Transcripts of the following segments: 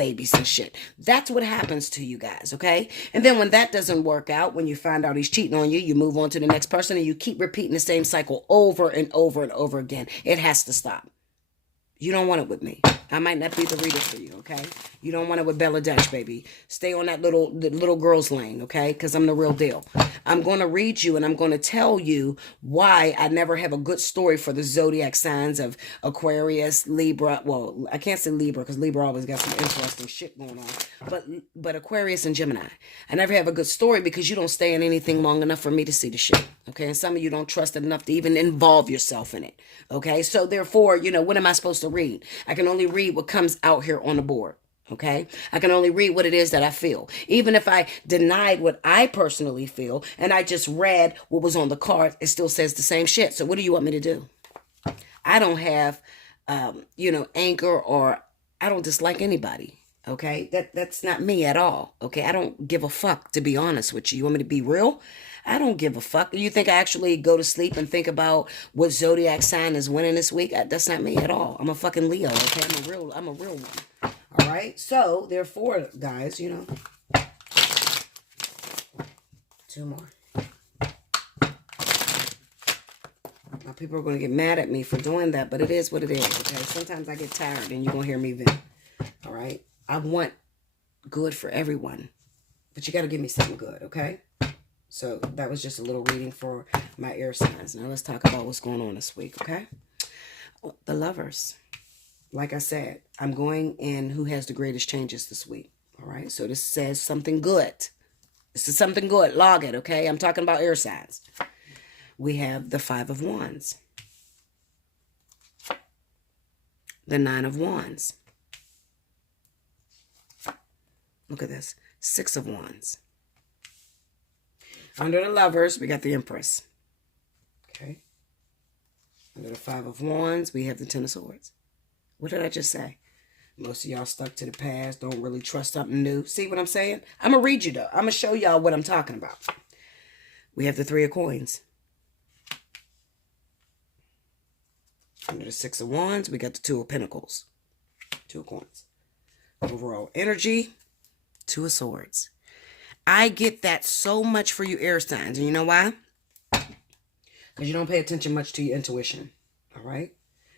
babies and shit. That's what happens to you guys, okay? And then when that doesn't work out, when you find out he's cheating on you, you move on to the next person and you keep repeating the same cycle over and over and over again. It has to stop. You don't want it with me. I might not be the reader for you, okay? You don't want it with Bella Dutch, baby. Stay on that little girl's lane, okay? Because I'm the real deal. I'm going to read you and I'm going to tell you why I never have a good story for the zodiac signs of Aquarius, Libra. Well, I can't say Libra because Libra always got some interesting shit going on. But Aquarius and Gemini. I never have a good story because you don't stay in anything long enough for me to see the shit, okay? And some of you don't trust it enough to even involve yourself in it, okay? So therefore, what am I supposed to read? I can only read what comes out here on the board. Okay. I can only read what it is that I feel. Even if I denied what I personally feel and I just read what was on the card, it still says the same shit. So what do you want me to do? I don't have, anger, or I don't dislike anybody. Okay. That's not me at all. Okay. I don't give a fuck, to be honest with you. You want me to be real? I don't give a fuck. You think I actually go to sleep and think about what zodiac sign is winning this week? That's not me at all. I'm a fucking Leo, okay? I'm a real one. All right? So, therefore, guys, two more. Now, people are going to get mad at me for doing that, but it is what it is, okay? Sometimes I get tired and you're going to hear me vent. All right? I want good for everyone, but you got to give me something good, okay? So that was just a little reading for my air signs. Now let's talk about what's going on this week, okay? The Lovers. Like I said, I'm going in who has the greatest changes this week, all right? So this says something good. This is something good. Log it, okay? I'm talking about air signs. We have the 5 of Wands. The 9 of Wands. Look at this. 6 of Wands. Under the Lovers, we got the Empress. Okay. Under the 5 of Wands, we have the 10 of Swords. What did I just say? Most of y'all stuck to the past, don't really trust something new. See what I'm saying? I'm going to read you, though. I'm going to show y'all what I'm talking about. We have the 3 of Coins. Under the 6 of Wands, we got the 2 of Pentacles. 2 of Coins. Overall energy, 2 of Swords. I get that so much for you air signs. And you know why? Because you don't pay attention much to your intuition. All right?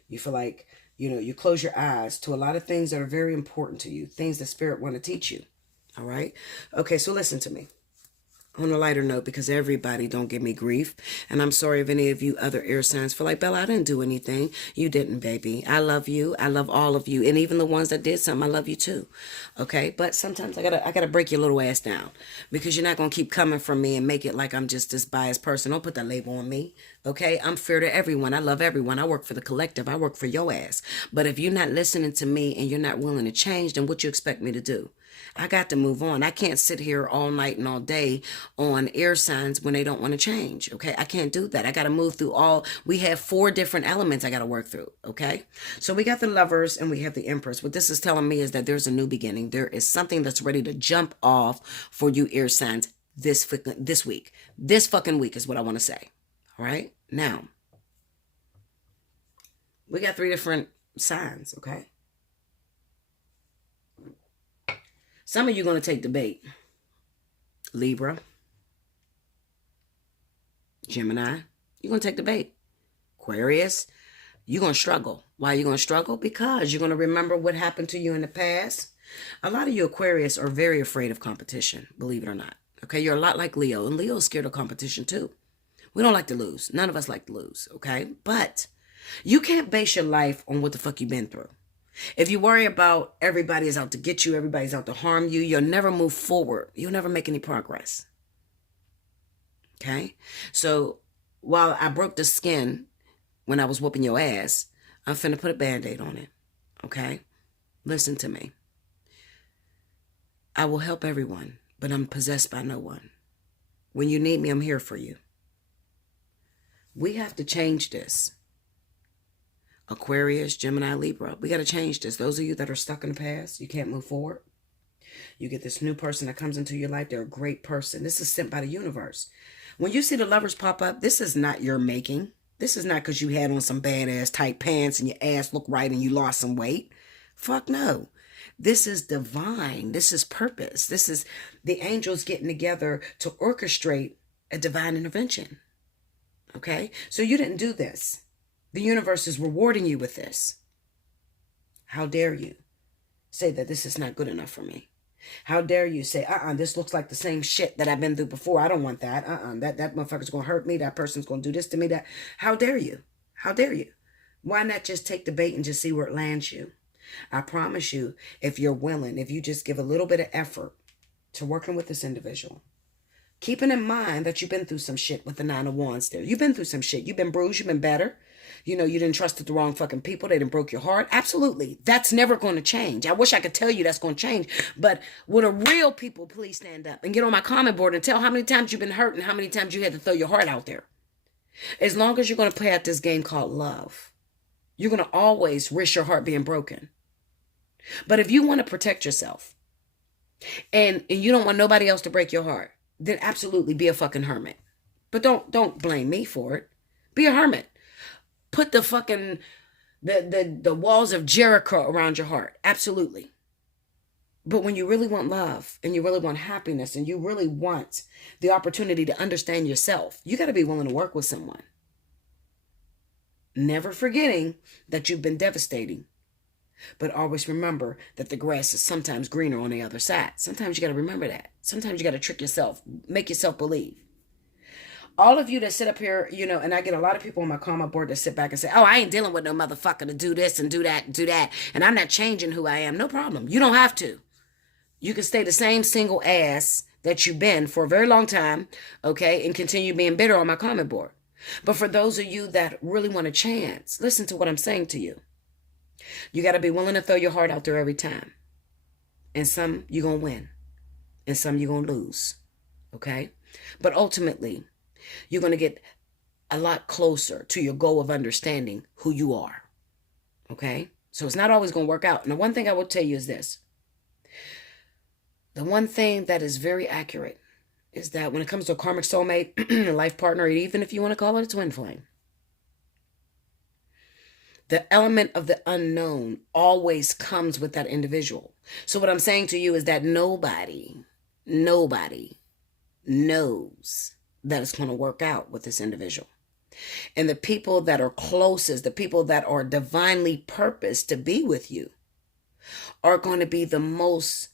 You feel like, you close your eyes to a lot of things that are very important to you. Things that Spirit want to teach you. All right? Okay, so listen to me. On a lighter note, because everybody don't give me grief. And I'm sorry if any of you other air signs feel like, Bella, I didn't do anything. You didn't, baby. I love you. I love all of you. And even the ones that did something, I love you too. Okay? But sometimes I gotta break your little ass down. Because you're not going to keep coming from me and make it like I'm just this biased person. Don't put that label on me. Okay? I'm fair to everyone. I love everyone. I work for the collective. I work for your ass. But if you're not listening to me and you're not willing to change, then what you expect me to do? I got to move on. I can't sit here all night and all day on air signs when they don't want to change. Okay. I can't do that. I got to move through we have 4 different elements I got to work through. Okay. So we got the Lovers and we have the Empress. What this is telling me is that there's a new beginning. There is something that's ready to jump off for you air signs this week. This fucking week is what I want to say. All right. Now we got 3 different signs. Okay. Some of you are going to take the bait. Libra. Gemini. You're going to take the bait. Aquarius. You're going to struggle. Why are you going to struggle? Because you're going to remember what happened to you in the past. A lot of you Aquarius are very afraid of competition, believe it or not. Okay, you're a lot like Leo. And Leo's scared of competition too. We don't like to lose. None of us like to lose. Okay, but you can't base your life on what the fuck you've been through. If you worry about everybody is out to get you, everybody's out to harm you, you'll never move forward. You'll never make any progress. Okay? So while I broke the skin when I was whooping your ass, I'm finna put a Band-Aid on it. Okay? Listen to me. I will help everyone, but I'm possessed by no one. When you need me, I'm here for you. We have to change this. Aquarius, Gemini, Libra. We got to change this. Those of you that are stuck in the past, you can't move forward. You get this new person that comes into your life. They're a great person. This is sent by the universe. When you see the Lovers pop up, this is not your making. This is not because you had on some badass tight pants and your ass looked right and you lost some weight. Fuck no. This is divine. This is purpose. This is the angels getting together to orchestrate a divine intervention. Okay? So you didn't do this. The universe is rewarding you with this. How dare you say that this is not good enough for me? How dare you say, this looks like the same shit that I've been through before. I don't want that. That motherfucker's going to hurt me. That person's going to do this to me. That. How dare you? How dare you? Why not just take the bait and just see where it lands you? I promise you, if you're willing, if you just give a little bit of effort to working with this individual, keeping in mind that you've been through some shit with the 9 of Wands there. You've been through some shit. You've been bruised. You've been better. You know, you didn't trust the wrong fucking people. They didn't broke your heart. Absolutely. That's never going to change. I wish I could tell you that's going to change. But would a real people please stand up and get on my comment board and tell how many times you've been hurt and how many times you had to throw your heart out there? As long as you're going to play at this game called love, you're going to always risk your heart being broken. But if you want to protect yourself and you don't want nobody else to break your heart, then absolutely be a fucking hermit. But don't blame me for it. Be a hermit. Put the fucking, the walls of Jericho around your heart. Absolutely. But when you really want love and you really want happiness and you really want the opportunity to understand yourself, you got to be willing to work with someone. Never forgetting that you've been devastating. But always remember that the grass is sometimes greener on the other side. Sometimes you got to remember that. Sometimes you got to trick yourself. Make yourself believe. All of you that sit up here, you know, and I get a lot of people on my comment board that sit back and say, oh, I ain't dealing with no motherfucker to do this and do that and do that. And I'm not changing who I am. No problem. You don't have to. You can stay the same single ass that you've been for a very long time, okay, and continue being bitter on my comment board. But for those of you that really want a chance, listen to what I'm saying to you. You got to be willing to throw your heart out there every time. And some you're going to win. And some you're going to lose. Okay? But ultimately, you're going to get a lot closer to your goal of understanding who you are. Okay? So it's not always going to work out. And the one thing I will tell you is this. The one thing that is very accurate is that when it comes to a karmic soulmate, a life partner, even if you want to call it a twin flame, the element of the unknown always comes with that individual. So what I'm saying to you is that nobody knows that it's going to work out with this individual. And the people that are closest, the people that are divinely purposed to be with you, are going to be the most,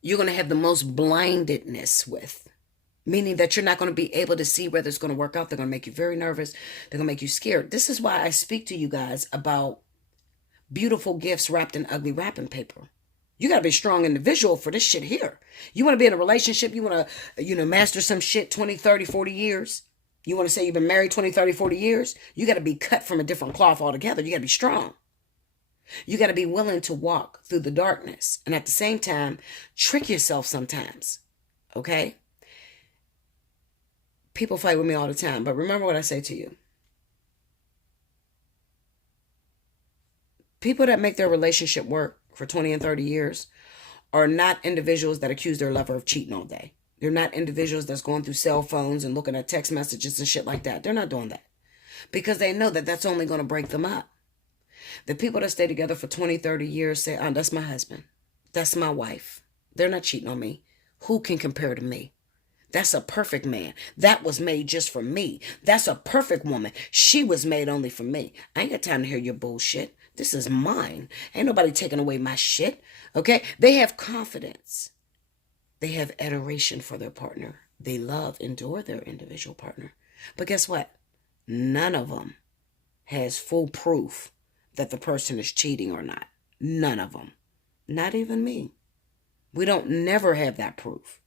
you're going to have the most blindedness with. Meaning that you're not going to be able to see whether it's going to work out. They're going to make you very nervous. They're going to make you scared. This is why I speak to you guys about beautiful gifts wrapped in ugly wrapping paper. You got to be a strong individual for this shit here. You want to be in a relationship. You want to, master some shit 20, 30, 40 years. You want to say you've been married 20, 30, 40 years. You got to be cut from a different cloth altogether. You got to be strong. You got to be willing to walk through the darkness. And at the same time, trick yourself sometimes. Okay? People fight with me all the time, but remember what I say to you. People that make their relationship work for 20 and 30 years are not individuals that accuse their lover of cheating all day. They're not individuals that's going through cell phones and looking at text messages and shit like that. They're not doing that because they know that that's only going to break them up. The people that stay together for 20, 30 years say, oh, that's my husband. That's my wife. They're not cheating on me. Who can compare to me? That's a perfect man. That was made just for me. That's a perfect woman. She was made only for me. I ain't got time to hear your bullshit. This is mine. Ain't nobody taking away my shit. Okay? They have confidence. They have adoration for their partner. They love, adore their individual partner. But guess what? None of them has full proof that the person is cheating or not. None of them. Not even me. We don't never have that proof.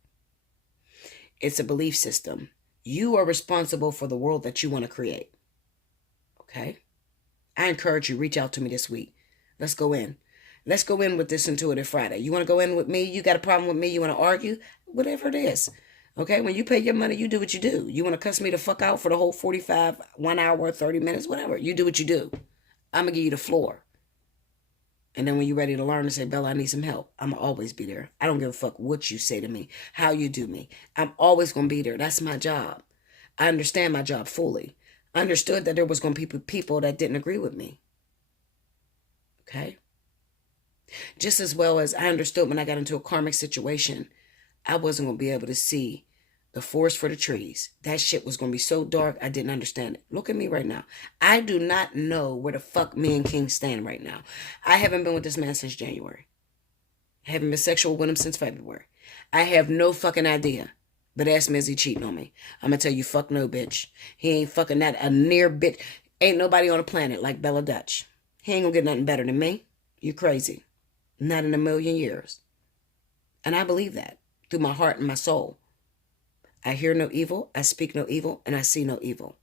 It's a belief system. You are responsible for the world that you want to create. Okay? I encourage you, reach out to me this week. Let's go in. Let's go in with this Intuitive Friday. You want to go in with me? You got a problem with me? You want to argue? Whatever it is. Okay? When you pay your money, you do what you do. You want to cuss me the fuck out for the whole 45, 1 hour, 30 minutes, whatever. You do what you do. I'm going to give you the floor. And then when you're ready to learn and say, Bella, I need some help, I'm going to always be there. I don't give a fuck what you say to me, how you do me. I'm always going to be there. That's my job. I understand my job fully. I understood that there was going to be people that didn't agree with me. Okay? Just as well as I understood when I got into a karmic situation, I wasn't going to be able to see the forest for the trees. That shit was going to be so dark, I didn't understand it. Look at me right now. I do not know where the fuck me and King stand right now. I haven't been with this man since January. I haven't been sexual with him since February. I have no fucking idea. But ask me, is he cheating on me? I'm going to tell you, fuck no, bitch. He ain't fucking that a near bitch. Ain't nobody on the planet like Bella Dutch. He ain't going to get nothing better than me. You crazy. Not in a million years. And I believe that through my heart and my soul. I hear no evil, I speak no evil, and I see no evil.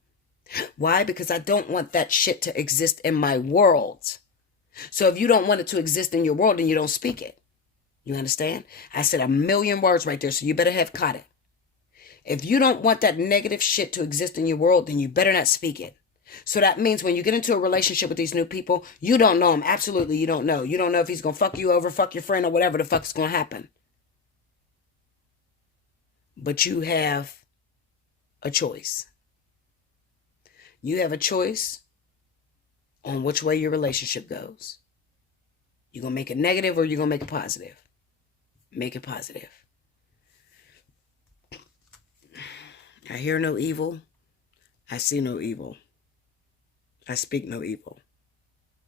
Why? Because I don't want that shit to exist in my world. So if you don't want it to exist in your world, then you don't speak it. You understand? I said a million words right there, so you better have caught it. If you don't want that negative shit to exist in your world, then you better not speak it. So that means when you get into a relationship with these new people, you don't know them. Absolutely, you don't know. You don't know if he's going to fuck you over, fuck your friend, or whatever the fuck is going to happen. But you have a choice. You have a choice on which way your relationship goes. You're going to make it negative or you're going to make it positive. Make it positive. I hear no evil. I see no evil. I speak no evil.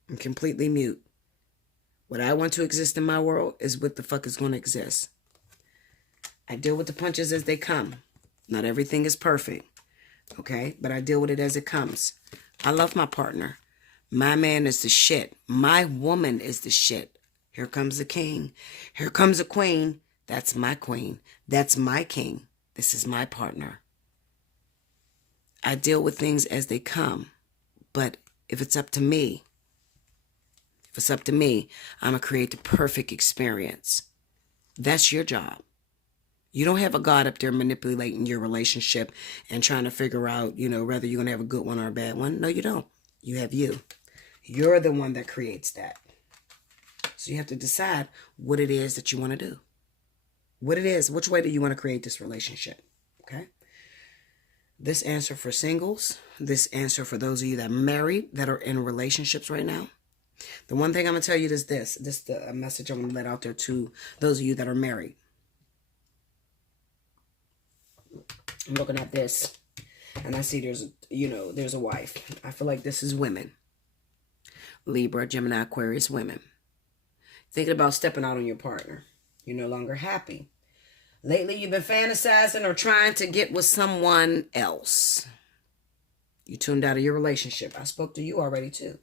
I'm completely mute. What I want to exist in my world is what the fuck is going to exist. I deal with the punches as they come. Not everything is perfect. Okay? But I deal with it as it comes. I love my partner. My man is the shit. My woman is the shit. Here comes the king. Here comes a queen. That's my queen. That's my king. This is my partner. I deal with things as they come. But if it's up to me, I'm going to create the perfect experience. That's your job. You don't have a God up there manipulating your relationship and trying to figure out, whether you're going to have a good one or a bad one. No, you don't. You have you. You're the one that creates that. So you have to decide what it is that you want to do. What it is. Which way do you want to create this relationship? Okay? This answer for singles. This answer for those of you that are married, that are in relationships right now. The one thing I'm going to tell you is this. This is the message I'm going to let out there to those of you that are married. I'm looking at this and I see there's a wife. I feel like this is women. Libra, Gemini, Aquarius, women. Thinking about stepping out on your partner. You're no longer happy. Lately you've been fantasizing or trying to get with someone else. You tuned out of your relationship. I spoke to you already too.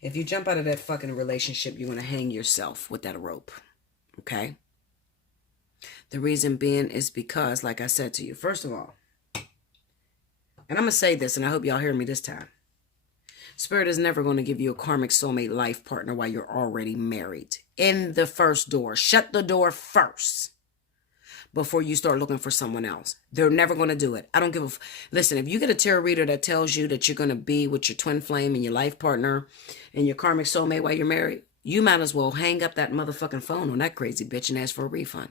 If you jump out of that fucking relationship, you're going to hang yourself with that rope. Okay? The reason being is because, like I said to you, first of all, and I'm going to say this, and I hope y'all hear me this time. Spirit is never going to give you a karmic soulmate life partner while you're already married. In the first door. Shut the door first before you start looking for someone else. They're never going to do it. I don't give a... Listen, if you get a tarot reader that tells you that you're going to be with your twin flame and your life partner and your karmic soulmate while you're married, you might as well hang up that motherfucking phone on that crazy bitch and ask for a refund.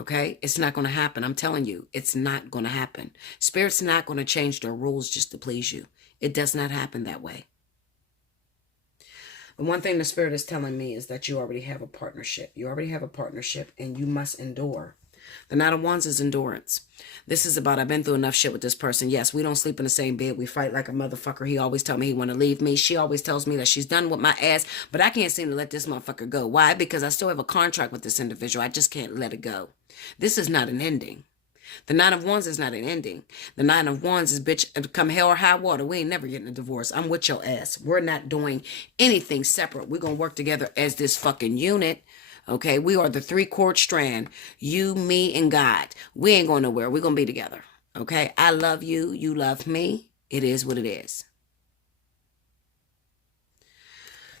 Okay? It's not going to happen. I'm telling you, it's not going to happen. Spirit's not going to change their rules just to please you. It does not happen that way. The one thing the Spirit is telling me is that you already have a partnership. You already have a partnership and you must endure. The Knight of Wands is endurance. This is about, I've been through enough shit with this person. Yes, we don't sleep in the same bed. We fight like a motherfucker. He always tells me he want to leave me. She always tells me that she's done with my ass, but I can't seem to let this motherfucker go. Why? Because I still have a contract with this individual. I just can't let it go. This is not an ending. The Knight of Wands is not an ending. The Knight of Wands is, bitch, come hell or high water. We ain't never getting a divorce. I'm with your ass. We're not doing anything separate. We're going to work together as this fucking unit. Okay? We are the three-chord strand. You, me, and God. We ain't going nowhere. We're going to be together. Okay? I love you. You love me. It is what it is.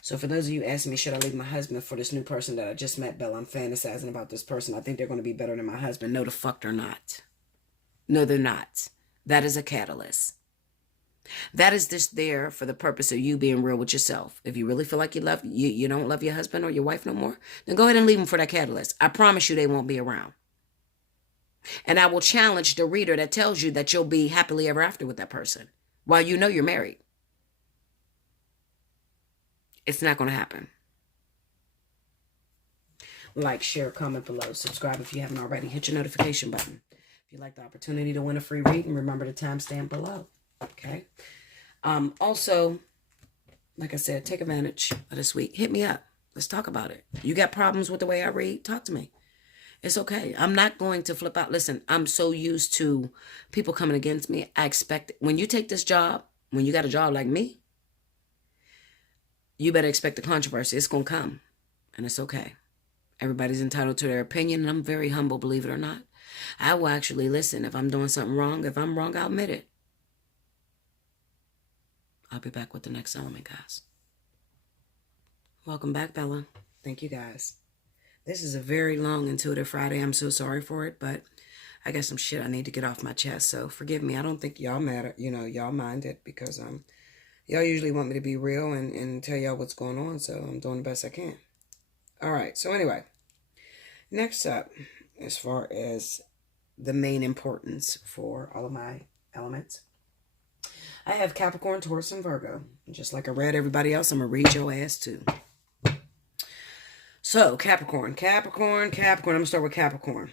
So for those of you asking me, should I leave my husband for this new person that I just met, Bella? I'm fantasizing about this person. I think they're going to be better than my husband. No, the fuck they're not. No, they're not. That is a catalyst. That is just there for the purpose of you being real with yourself. If you really feel like you don't love your husband or your wife no more, then go ahead and leave them for that catalyst. I promise you they won't be around. And I will challenge the reader that tells you that you'll be happily ever after with that person while you know you're married. It's not going to happen. Like, share, comment below. Subscribe if you haven't already. Hit your notification button. If you'd like the opportunity to win a free reading, remember the timestamp below. Okay? Also, like I said, take advantage of this week. Hit me up. Let's talk about it. You got problems with the way I read? Talk to me. It's okay. I'm not going to flip out. Listen, I'm so used to people coming against me. I expect it. When you take this job, when you got a job like me, you better expect the controversy. It's going to come. And it's okay. Everybody's entitled to their opinion, and I'm very humble, believe it or not. I will actually listen. If I'm doing something wrong, if I'm wrong, I'll admit it. I'll be back with the next element, guys. Welcome back, Bella. Thank you, guys. This is a very long Intuitive Friday. I'm so sorry for it, but I got some shit I need to get off my chest, so forgive me. I don't think y'all matter, y'all mind it, because y'all usually want me to be real and tell y'all what's going on, so I'm doing the best I can. All right, so anyway, next up, as far as the main importance for all of my elements, I have Capricorn, Taurus, and Virgo. Just like I read everybody else, I'm going to read your ass too. So, Capricorn. I'm going to start with Capricorn.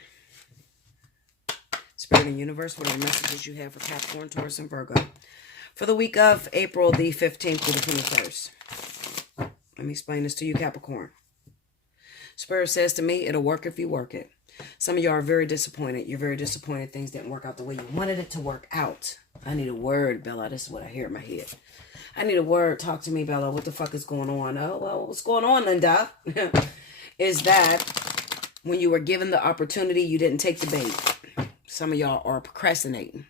Spirit and Universe, what are the messages you have for Capricorn, Taurus, and Virgo for the week of April the 15th through the 21st? Let me explain this to you, Capricorn. Spirit says to me, it'll work if you work it. Some of you are very disappointed. You're very disappointed things didn't work out the way you wanted it to work out. I need a word, Bella. This is what I hear in my head. I need a word. Talk to me, Bella. What the fuck is going on? Oh, well, what's going on, Linda? Is that when you were given the opportunity, you didn't take the bait. Some of y'all are procrastinating.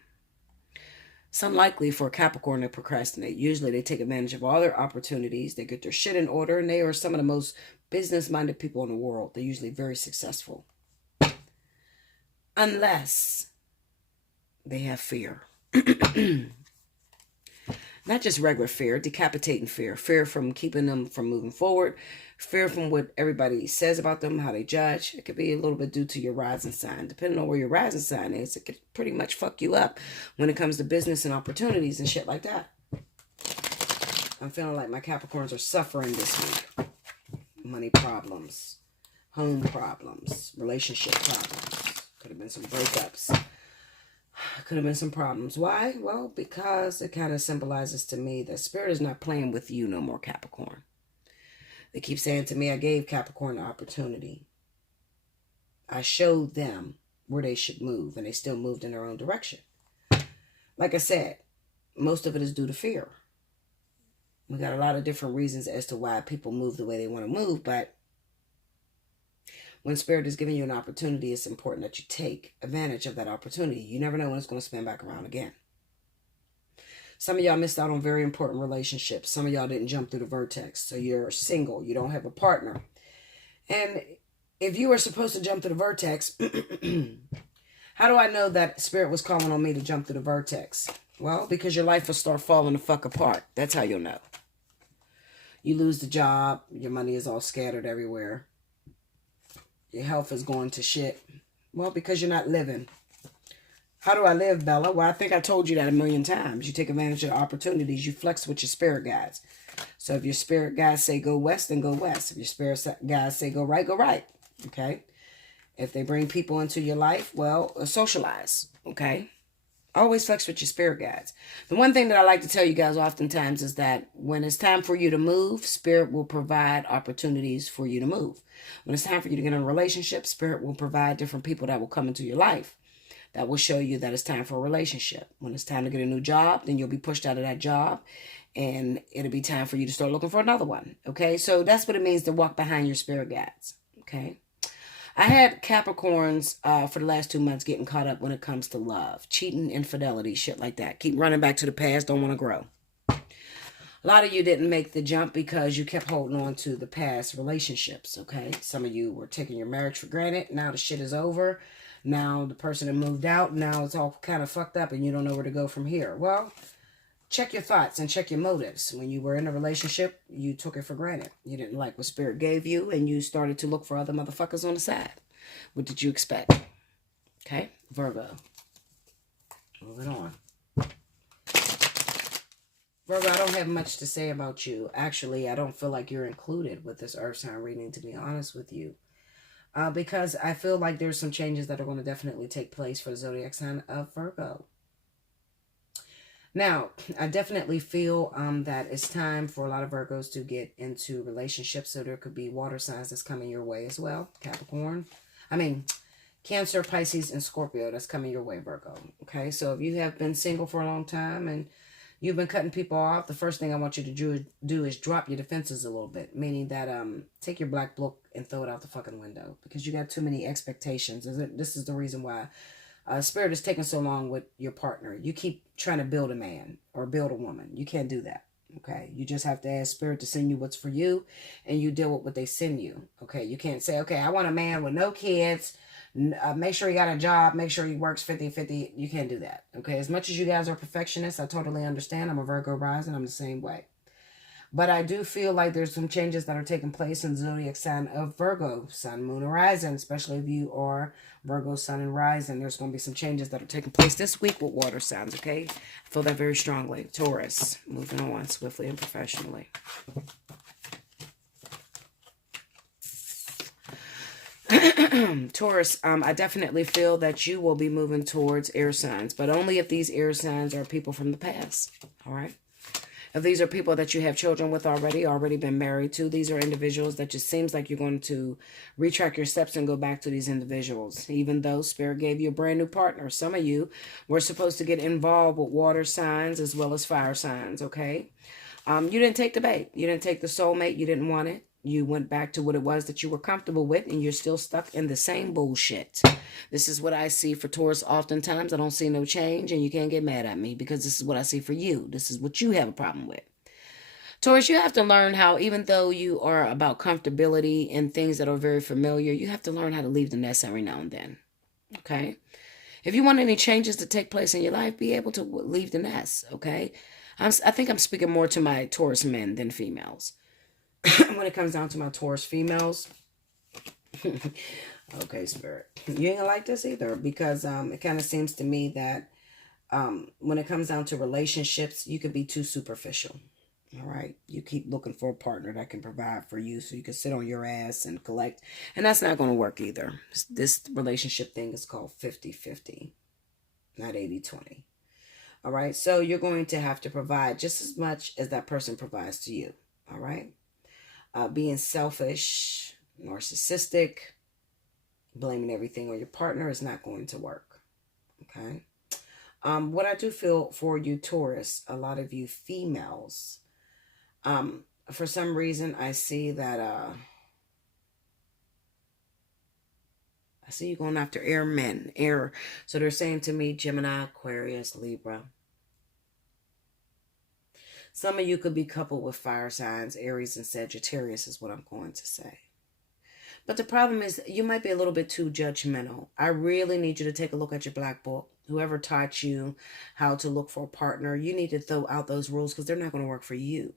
It's unlikely for a Capricorn to procrastinate. Usually they take advantage of all their opportunities. They get their shit in order, and they are some of the most business-minded people in the world. They're usually very successful. Unless they have fear. Not just regular fear, decapitating fear. Fear from keeping them from moving forward. Fear from what everybody says about them, how they judge. It could be a little bit due to your rising sign. Depending on where your rising sign is, it could pretty much fuck you up when it comes to business and opportunities and shit like that. I'm feeling like my Capricorns are suffering this week. Money problems, home problems, relationship problems. Could have been some breakups. Could have been some problems. Why? Well, because it kind of symbolizes to me that Spirit is not playing with you no more, Capricorn. They keep saying to me, I gave Capricorn the opportunity. I showed them where they should move, and they still moved in their own direction. Like I said, most of it is due to fear. We got a lot of different reasons as to why people move the way they want to move, but when Spirit is giving you an opportunity, it's important that you take advantage of that opportunity. You never know when it's going to spin back around again. Some of y'all missed out on very important relationships. Some of y'all didn't jump through the vertex. So you're single. You don't have a partner. And if you were supposed to jump through the vertex, how do I know that Spirit was calling on me to jump through the vertex? Well, because your life will start falling the fuck apart. That's how you'll know. You lose the job. Your money is all scattered everywhere. Your health is going to shit. Well, because you're not living. How do I live, Bella? Well, I think I told you that a million times. You take advantage of the opportunities. You flex with your spirit guides. So if your spirit guides say go west, then go west. If your spirit guides say go right, go right. Okay? If they bring people into your life, well, socialize. Okay? Always flex with your spirit guides. The one thing that I like to tell you guys oftentimes is that when it's time for you to move, Spirit will provide opportunities for you to move. When it's time for you to get in a relationship, Spirit will provide different people that will come into your life that will show you that it's time for a relationship. When it's time to get a new job, then you'll be pushed out of that job, and it'll be time for you to start looking for another one. Okay? So that's what it means to walk behind your spirit guides. Okay? I had Capricorns for the last 2 months getting caught up when it comes to love, cheating, infidelity, shit like that. Keep running back to the past, don't want to grow. A lot of you didn't make the jump because you kept holding on to the past relationships, okay? Some of you were taking your marriage for granted. Now the shit is over. Now the person had moved out. Now it's all kind of fucked up and you don't know where to go from here. Well, check your thoughts and check your motives. When you were in a relationship, you took it for granted. You didn't like what Spirit gave you, and you started to look for other motherfuckers on the side. What did you expect? Okay, Virgo. Moving on. Virgo, I don't have much to say about you. Actually, I don't feel like you're included with this Earth sign reading, to be honest with you. because I feel like there's some changes that are going to definitely take place for the zodiac sign of Virgo. Now, I definitely feel that it's time for a lot of Virgos to get into relationships. So there could be water signs that's coming your way as well. Cancer, Pisces, and Scorpio, that's coming your way, Virgo. Okay, so if you have been single for a long time and you've been cutting people off, the first thing I want you to do is drop your defenses a little bit. Meaning that take your black book and throw it out the fucking window. Because you got too many expectations. This is the reason why Spirit is taking so long with your partner. You keep trying to build a man or build a woman. You can't do that. Okay, you just have to ask Spirit to send you what's for you, and you deal with what they send you. Okay, you can't say, okay, I want a man with no kids. Make sure he got a job. Make sure he works 50-50. You can't do that. Okay, as much as you guys are perfectionists, I totally understand. I'm a Virgo rising. I'm the same way. But I do feel like there's some changes that are taking place in the zodiac sign of Virgo, Sun, Moon, and Rising, especially if you are Virgo, Sun, and Rising. There's going to be some changes that are taking place this week with water signs, okay? I feel that very strongly. Taurus, moving on swiftly and professionally. Taurus, I definitely feel that you will be moving towards air signs, but only if these air signs are people from the past, all right? If these are people that you have children with already been married to, these are individuals that just seems like you're going to retract your steps and go back to these individuals. Even though Spirit gave you a brand new partner. Some of you were supposed to get involved with water signs as well as fire signs, okay? You didn't take the bait. You didn't take the soulmate. You didn't want it. You went back to what it was that you were comfortable with, and you're still stuck in the same bullshit. This is what I see for Taurus oftentimes. I don't see no change, and you can't get mad at me because this is what I see for you. This is what you have a problem with. Taurus, you have to learn how, even though you are about comfortability and things that are very familiar, you have to learn how to leave the nest every now and then, okay? If you want any changes to take place in your life, be able to leave the nest, okay? I think I'm speaking more to my Taurus men than females. When it comes down to my Taurus females, okay, Spirit, you ain't gonna like this either, because it kind of seems to me that when it comes down to relationships, you can be too superficial. All right, you keep looking for a partner that can provide for you so you can sit on your ass and collect, and that's not going to work either. This relationship thing is called 50-50, not 80-20. All right, so you're going to have to provide just as much as that person provides to you. All right. Being selfish, narcissistic, blaming everything on your partner is not going to work. Okay. What I do feel for you, Taurus, a lot of you females, for some reason, I see that, I see you going after air men, air. So they're saying to me, Gemini, Aquarius, Libra. Some of you could be coupled with fire signs, Aries and Sagittarius is what I'm going to say. But the problem is you might be a little bit too judgmental. I really need you to take a look at your black book. Whoever taught you how to look for a partner, you need to throw out those rules because they're not going to work for you.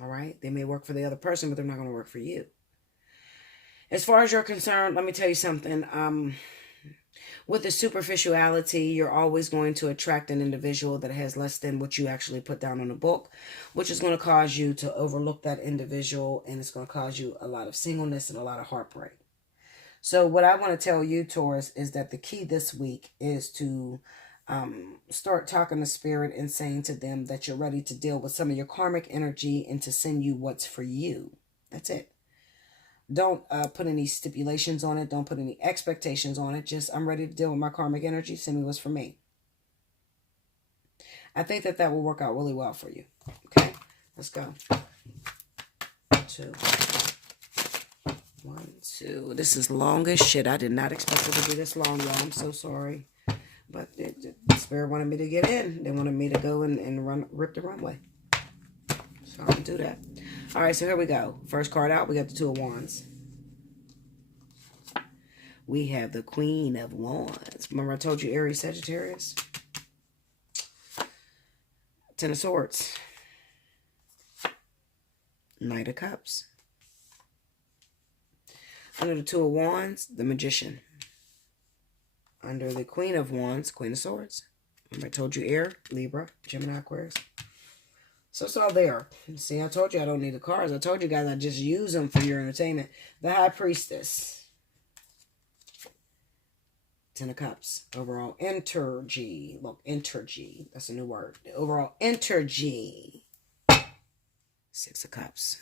All right? They may work for the other person, but they're not going to work for you. As far as you're concerned, let me tell you something. With the superficiality, you're always going to attract an individual that has less than what you actually put down on the book, which is going to cause you to overlook that individual, and it's going to cause you a lot of singleness and a lot of heartbreak. So what I want to tell you, Taurus, is that the key this week is to start talking to Spirit and saying to them that you're ready to deal with some of your karmic energy and to send you what's for you. That's it. Don't put any stipulations on it. Don't put any expectations on it. Just, I'm ready to deal with my karmic energy. Send me what's for me. I think that will work out really well for you. Okay, let's go. 2. 1, 2. This is long as shit. I did not expect it to be this long, y'all. I'm so sorry. But the Spirit wanted me to get in. They wanted me to go and rip the runway. So I'm going to do that. All right, so here we go. First card out, we got the 2 of Wands. We have the Queen of Wands. Remember I told you Aries, Sagittarius? 10 of Swords. Knight of Cups. Under the 2 of Wands, the Magician. Under the Queen of Wands, Queen of Swords. Remember I told you Air, Libra, Gemini, Aquarius. So it's all there. See, I told you I don't need the cards. I told you guys I just use them for your entertainment. The High Priestess. Ten of Cups. Overall energy. Look, energy. That's a new word. The overall energy. Six of Cups.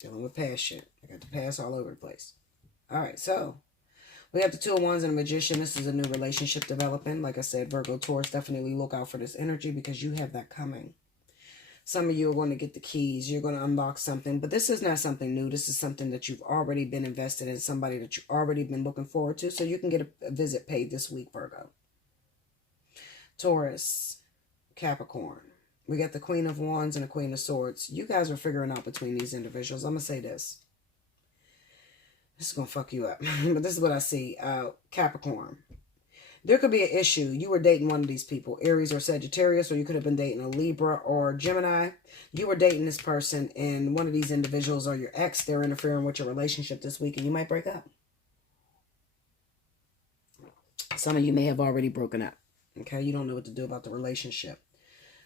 Dealing with past shit. I got the past all over the place. All right, so we have the Two of Wands and a Magician. This is a new relationship developing. Like I said, Virgo, Taurus, definitely look out for this energy because you have that coming. Some of you are going to get the keys. You're going to unlock something. But this is not something new. This is something that you've already been invested in. Somebody that you've already been looking forward to. So you can get a visit paid this week, Virgo. Taurus, Capricorn. We got the Queen of Wands and the Queen of Swords. You guys are figuring out between these individuals. I'm going to say this. This is going to fuck you up. But this is what I see. Capricorn. There could be an issue. You were dating one of these people, Aries or Sagittarius, or you could have been dating a Libra or Gemini. You were dating this person, and one of these individuals are your ex. They're interfering with your relationship this week, and you might break up. Some of you may have already broken up. Okay, you don't know what to do about the relationship.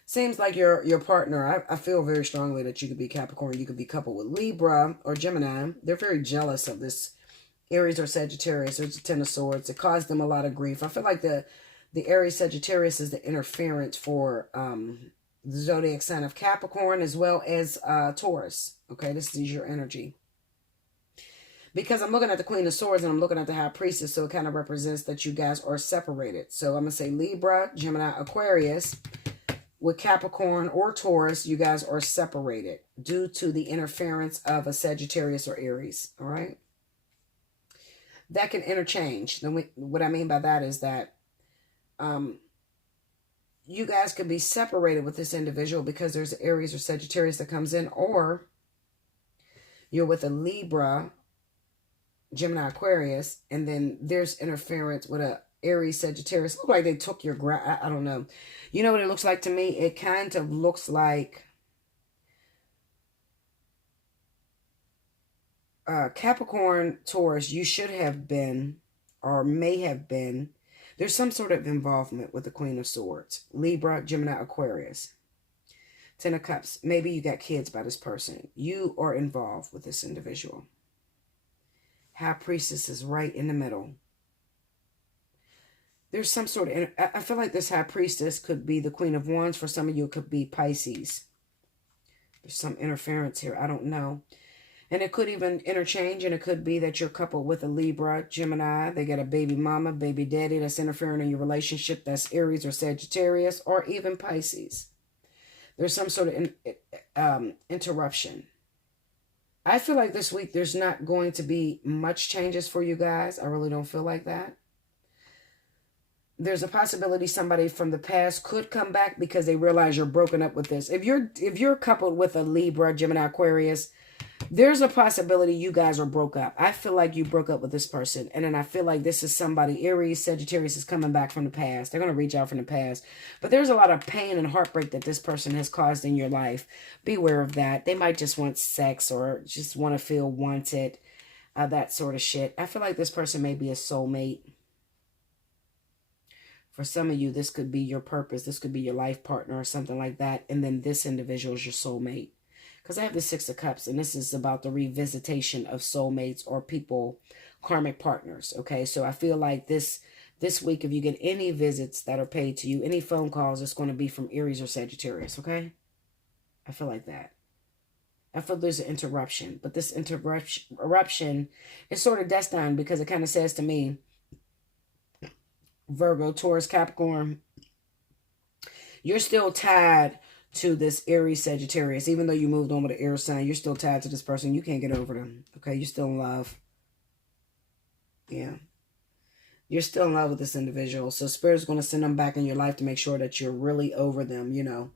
Seems like your partner, I feel very strongly that you could be Capricorn. You could be coupled with Libra or Gemini. They're very jealous of this Aries or Sagittarius. There's a Ten of Swords. It caused them a lot of grief. I feel like the Aries Sagittarius is the interference for the zodiac sign of Capricorn as well as Taurus. Okay, this is your energy. Because I'm looking at the Queen of Swords and I'm looking at the High Priestess, so it kind of represents that you guys are separated. So I'm going to say Libra, Gemini, Aquarius. With Capricorn or Taurus, you guys are separated due to the interference of a Sagittarius or Aries. All right. That can interchange. What I mean by that is that you guys could be separated with this individual because there's Aries or Sagittarius that comes in, or you're with a Libra, Gemini, Aquarius, and then there's interference with a Aries, Sagittarius. Look like they took your I don't know. You know what it looks like to me? It kind of looks like Capricorn, Taurus, you should have been or may have been. There's some sort of involvement with the Queen of Swords. Libra, Gemini, Aquarius. Ten of Cups. Maybe you got kids by this person. You are involved with this individual. High Priestess is right in the middle. There's some sort of, I feel like this High Priestess could be the Queen of Wands. For some of you, it could be Pisces. There's some interference here. I don't know. And it could even interchange, and it could be that you're coupled with a Libra, Gemini. They got a baby mama, baby daddy that's interfering in your relationship. That's Aries or Sagittarius, or even Pisces. There's some sort of interruption. I feel like this week there's not going to be much changes for you guys. I really don't feel like that. There's a possibility somebody from the past could come back because they realize you're broken up with this. If you're coupled with a Libra, Gemini, Aquarius, there's a possibility you guys are broke up. I feel like you broke up with this person. And then I feel like this is somebody, Aries, Sagittarius, is coming back from the past. They're going to reach out from the past. But there's a lot of pain and heartbreak that this person has caused in your life. Beware of that. They might just want sex or just want to feel wanted. That sort of shit. I feel like this person may be a soulmate. For some of you, this could be your purpose. This could be your life partner or something like that. And then this individual is your soulmate. Because I have the Six of Cups, and this is about the revisitation of soulmates or people, karmic partners. Okay, so I feel like this week, if you get any visits that are paid to you, any phone calls, it's going to be from Aries or Sagittarius. Okay, I feel like that. I feel there's an interruption, but this interruption is sort of destined because it kind of says to me, Virgo, Taurus, Capricorn, you're still tied to this Aries, Sagittarius. Even though you moved on with an air sign, you're still tied to this person. You can't get over them. Okay, you're still in love. Yeah. You're still in love with this individual. So Spirit's going to send them back in your life to make sure that you're really over them, you know.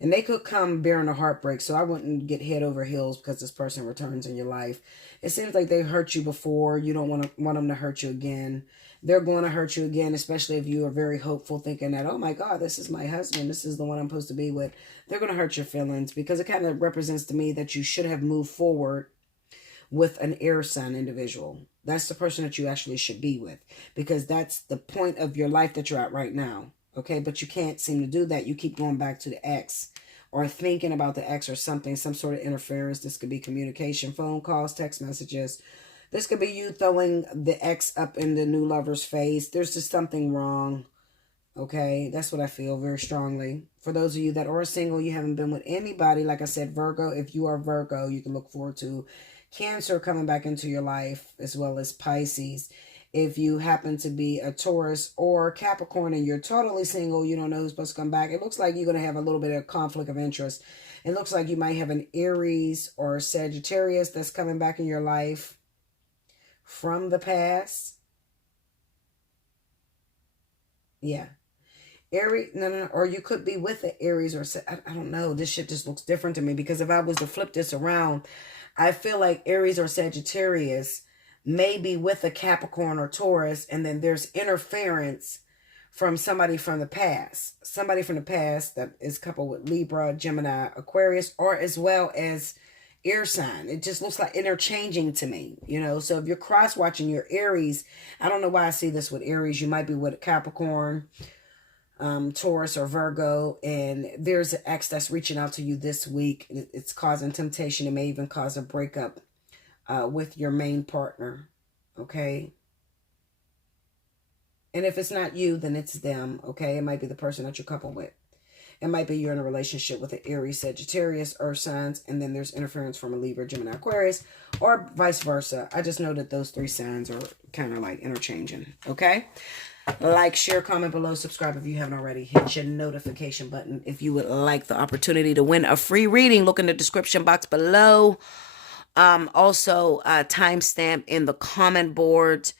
And they could come bearing a heartbreak. So I wouldn't get head over heels because this person returns in your life. It seems like they hurt you before. You don't want them to hurt you again. They're going to hurt you again, especially if you are very hopeful, thinking that, oh my God, this is my husband. This is the one I'm supposed to be with. They're going to hurt your feelings because it kind of represents to me that you should have moved forward with an air sign individual. That's the person that you actually should be with, because that's the point of your life that you're at right now. Okay, but you can't seem to do that. You keep going back to the ex or thinking about the ex or something, some sort of interference. This could be communication, phone calls, text messages. This could be you throwing the ex up in the new lover's face. There's just something wrong. Okay, that's what I feel very strongly. For those of you that are single, you haven't been with anybody. Like I said, Virgo, if you are Virgo, you can look forward to Cancer coming back into your life, as well as Pisces. If you happen to be a Taurus or Capricorn and you're totally single, you don't know who's supposed to come back, it looks like you're going to have a little bit of conflict of interest. It looks like you might have an Aries or Sagittarius that's coming back in your life from the past. Yeah. Aries, no, or you could be with the Aries or I don't know. This shit just looks different to me, because if I was to flip this around, I feel like Aries or Sagittarius may be with a Capricorn or Taurus, and then there's interference from somebody from the past. Somebody from the past that is coupled with Libra, Gemini, Aquarius, or as well as air sign. It just looks like interchanging to me, you know. So if you're cross-watching your Aries, I don't know why I see this with Aries. You might be with Capricorn, Taurus, or Virgo, and there's an ex that's reaching out to you this week. It's causing temptation. It may even cause a breakup with your main partner, okay? And if it's not you, then it's them, okay? It might be the person that you're coupled with. It might be you're in a relationship with an Aries, Sagittarius, Earth signs, and then there's interference from a Libra, Gemini, Aquarius, or vice versa. I just know that those three signs are kind of like interchanging, okay? Like, share, comment below, subscribe if you haven't already. Hit your notification button if you would like the opportunity to win a free reading. Look in the description box below. Also, timestamp in the comment board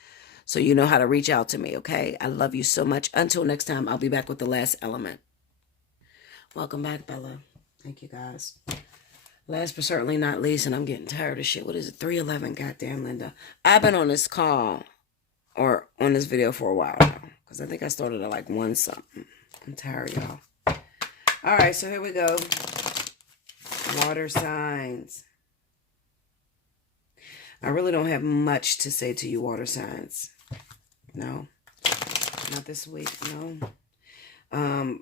so you know how to reach out to me, okay? I love you so much. Until next time, I'll be back with the last element. Welcome back, Bella. Thank you, guys. Last but certainly not least, and I'm getting tired of shit. What is it? 3:11. Goddamn, Linda. I've been on this call or on this video for a while now, because I think I started at like 1 something. I'm tired, y'all. All right, so here we go. Water signs. I really don't have much to say to you, water signs. No. Not this week, no.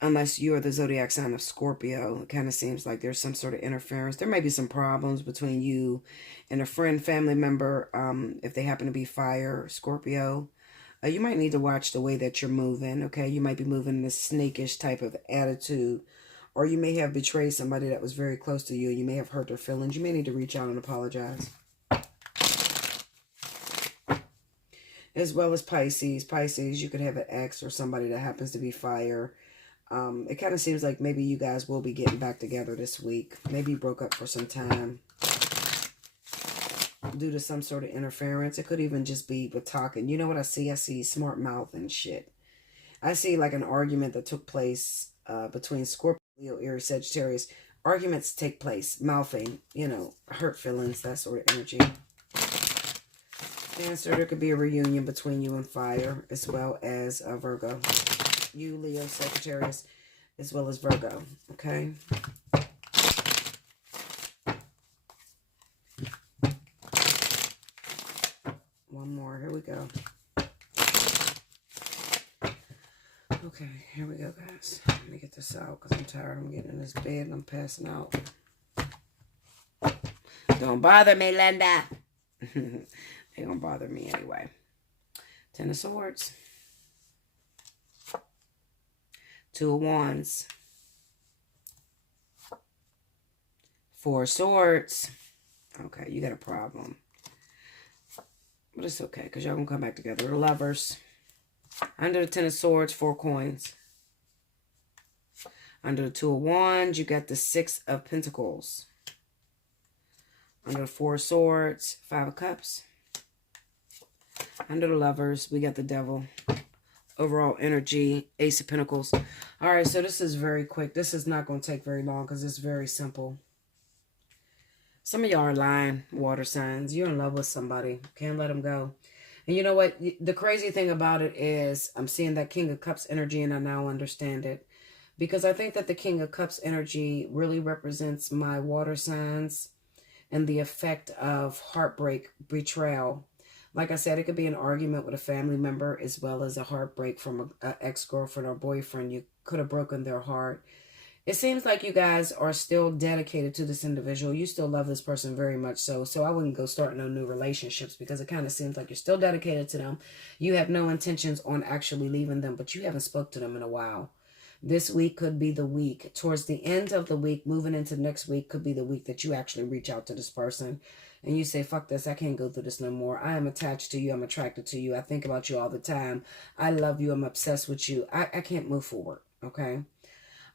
Unless you are the zodiac sign of Scorpio. It kind of seems like there's some sort of interference. There may be some problems between you and a friend, family member, if they happen to be fire, Scorpio. You might need to watch the way that you're moving, okay? You might be moving in a snakish type of attitude. Or you may have betrayed somebody that was very close to you. You may have hurt their feelings. You may need to reach out and apologize. As well as Pisces. Pisces, you could have an ex or somebody that happens to be fire. It kind of seems like maybe you guys will be getting back together this week. Maybe you broke up for some time due to some sort of interference. It could even just be with talking. You know what I see? I see smart mouth and shit. I see like an argument that took place between Scorpio, Leo, Aries, Sagittarius. Arguments take place. Mouthing, you know, hurt feelings, that sort of energy. Cancer, there could be a reunion between you and fire, as well as Virgo. You, Leo, Sagittarius, as well as Virgo, okay? One more, here we go. Okay, here we go, guys. Let me get this out because I'm tired. I'm getting in this bed and I'm passing out. Don't bother me, Linda. They don't bother me anyway. 10 of Swords. 2 of Wands. 4 of Swords. Okay, you got a problem. But it's okay, because y'all gonna come back together. The Lovers. Under the 10 of Swords, 4 coins. Under the 2 of Wands, you got the 6 of Pentacles. Under the 4 of Swords, 5 of Cups. Under the Lovers, we got the Devil. Overall energy, Ace of Pentacles. All right, so this is very quick. This is not going to take very long because it's very simple. Some of y'all are lying, water signs. You're in love with somebody. Can't let them go. And you know what? The crazy thing about it is I'm seeing that King of Cups energy, and I now understand it. Because I think that the King of Cups energy really represents my water signs and the effect of heartbreak, betrayal. Like I said, it could be an argument with a family member as well as a heartbreak from an ex-girlfriend or boyfriend. You could have broken their heart. It seems like you guys are still dedicated to this individual. You still love this person very much so. So I wouldn't go start no new relationships because it kind of seems like you're still dedicated to them. You have no intentions on actually leaving them, but you haven't spoke to them in a while. This week could be the week. Towards the end of the week, moving into next week, could be the week that you actually reach out to this person and you say, fuck this, I can't go through this no more. I am attached to you. I'm attracted to you. I think about you all the time. I love you. I'm obsessed with you. I can't move forward, okay?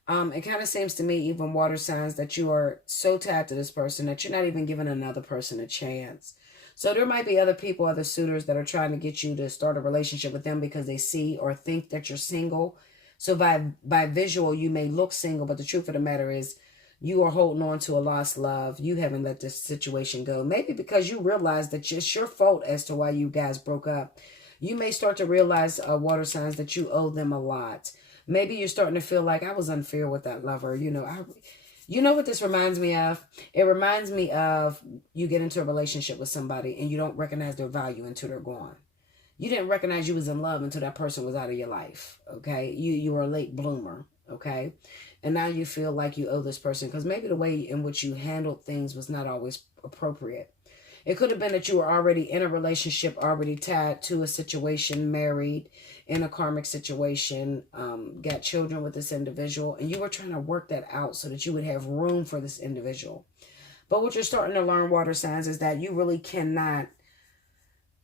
It kind of seems to me, even water signs, that you are so tied to this person that you're not even giving another person a chance. So there might be other people, other suitors that are trying to get you to start a relationship with them because they see or think that you're single. So by visual, you may look single, but the truth of the matter is you are holding on to a lost love. You haven't let this situation go. Maybe because you realize that it's your fault as to why you guys broke up. You may start to realize, water signs, that you owe them a lot. Maybe you're starting to feel like I was unfair with that lover. You know what this reminds me of? It reminds me of you get into a relationship with somebody and you don't recognize their value until they're gone. You didn't recognize you was in love until that person was out of your life, okay? You were a late bloomer, okay? And now you feel like you owe this person because maybe the way in which you handled things was not always appropriate. It could have been that you were already in a relationship, already tied to a situation, married, in a karmic situation, got children with this individual, and you were trying to work that out so that you would have room for this individual. But what you're starting to learn, water signs, is that you really cannot,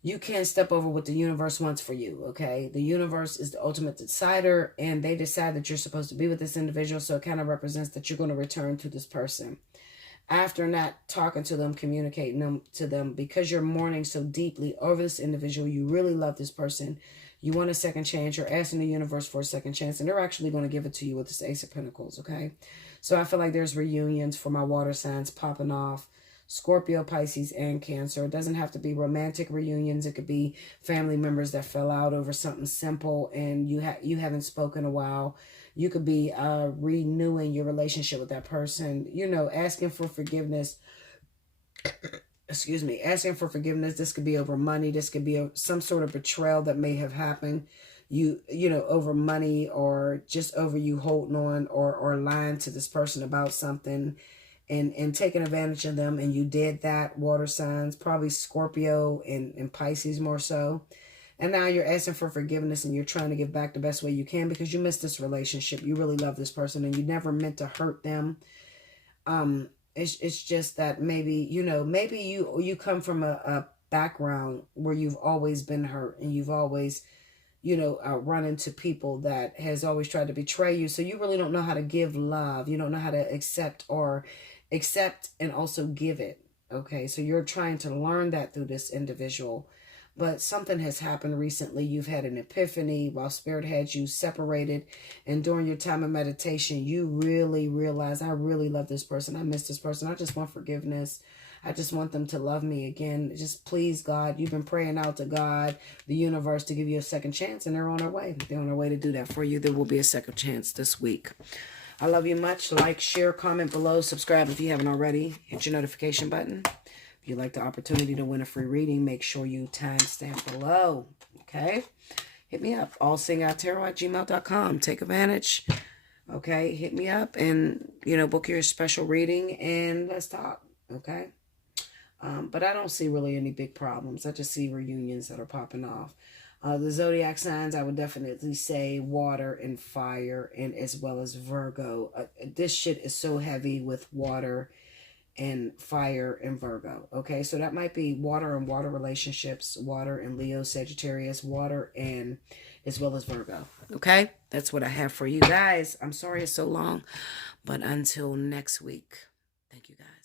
you can't step over what the universe wants for you, okay? The universe is the ultimate decider, and they decide that you're supposed to be with this individual, so it kind of represents that you're going to return to this person. After not talking to them, communicating to them, because you're mourning so deeply over this individual, you really love this person, you want a second chance, you're asking the universe for a second chance, and they're actually going to give it to you with this Ace of Pentacles, okay? So I feel like there's reunions for my water signs popping off. Scorpio, Pisces, and Cancer. It doesn't have to be romantic reunions. It could be family members that fell out over something simple and you haven't spoken in a while. You could be renewing your relationship with that person, asking for forgiveness. Excuse me, asking for forgiveness. This could be over money. This could be some sort of betrayal that may have happened. Over money, or just over you holding on or lying to this person about something and taking advantage of them. And you did that, water signs, probably Scorpio and Pisces more so. And now you're asking for forgiveness and you're trying to give back the best way you can because you missed this relationship. You really love this person and you never meant to hurt them. It's just that maybe you come from a background where you've always been hurt and you've always, run into people that has always tried to betray you. So you really don't know how to give love. You don't know how to accept and also give it. Okay. So you're trying to learn that through this individual. But something has happened recently. You've had an epiphany while Spirit had you separated. And during your time of meditation, you really realize, I really love this person. I miss this person. I just want forgiveness. I just want them to love me again. Just please, God. You've been praying out to God, the universe, to give you a second chance. And they're on their way. They're on their way to do that for you. There will be a second chance this week. I love you much. Like, share, comment below. Subscribe if you haven't already. Hit your notification button. If you like the opportunity to win a free reading, make sure you timestamp below, okay? Hit me up, allseeingeyetarot@gmail.com. Take advantage, okay? Hit me up and, book your special reading and let's talk, okay? But I don't see really any big problems. I just see reunions that are popping off. The zodiac signs, I would definitely say water and fire, and as well as Virgo. This shit is so heavy with water and fire and Virgo. Okay, so that might be water and water relationships, water and Leo, Sagittarius, water and as well as Virgo. Okay, that's what I have for you guys. I'm sorry it's so long, but until next week, thank you guys.